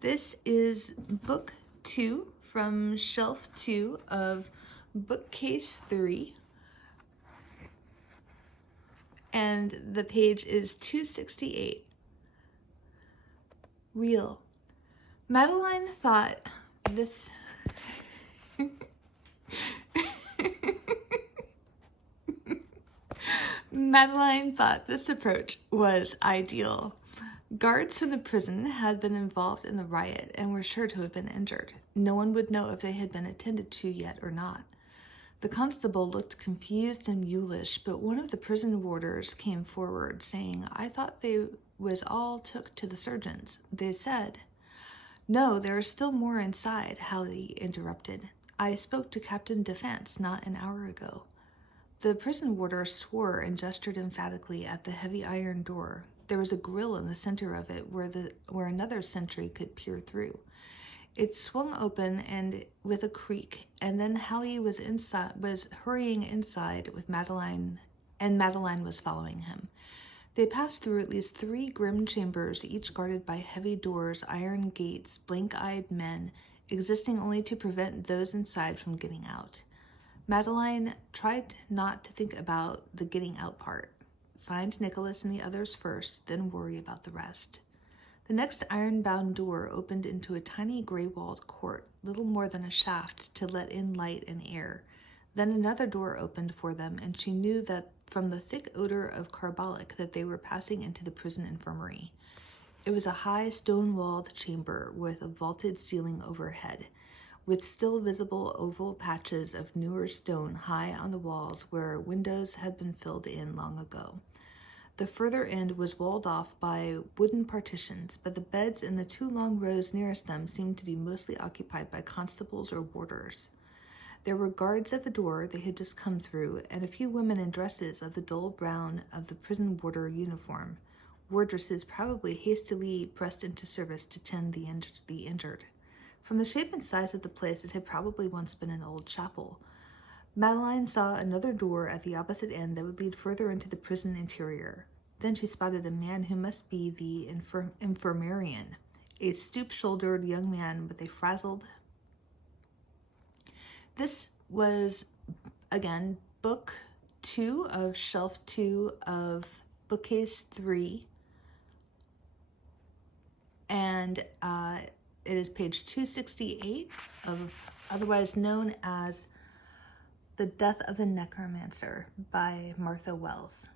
This is book 2 from shelf 2 of bookcase 3, and the page is 268. Real. Madeline thought this Madeline thought this approach was ideal. Guards from the prison had been involved in the riot and were sure to have been injured. No one would know if they had been attended to yet or not. The constable looked confused and mulish, but one of the prison warders came forward, saying, "I thought they was all took to the surgeons." They said, "No, there are still more inside," Hallie interrupted. "I spoke to Captain Defense not an hour ago." The prison warder swore and gestured emphatically at the heavy iron door. There was a grill in the center of it where another sentry could peer through. It swung open and with a creak, and then Hallie was hurrying inside with Madeline, and Madeline was following him. They passed through at least 3 grim chambers, each guarded by heavy doors, iron gates, blank-eyed men, existing only to prevent those inside from getting out. Madeline tried not to think about the getting out part. Find Nicholas and the others first, then worry about the rest. The next iron-bound door opened into a tiny gray-walled court, little more than a shaft to let in light and air. Then another door opened for them, and she knew that from the thick odor of carbolic that they were passing into the prison infirmary. It was a high stone-walled chamber with a vaulted ceiling overhead, with still visible oval patches of newer stone high on the walls where windows had been filled in long ago. The further end was walled off by wooden partitions, but the beds in the 2 long rows nearest them seemed to be mostly occupied by constables or warders. There were guards at the door they had just come through, and a few women in dresses of the dull brown of the prison warder uniform, wardresses probably hastily pressed into service to tend the injured. From the shape and size of the place, it had probably once been an old chapel. Madeline saw another door at the opposite end that would lead further into the prison interior. Then she spotted a man who must be the infirmarian, a stoop-shouldered young man with a frazzled... This was, again, book 2 of shelf 2 of bookcase 3, and it is page 268 of, otherwise known as The Death of the Necromancer by Martha Wells.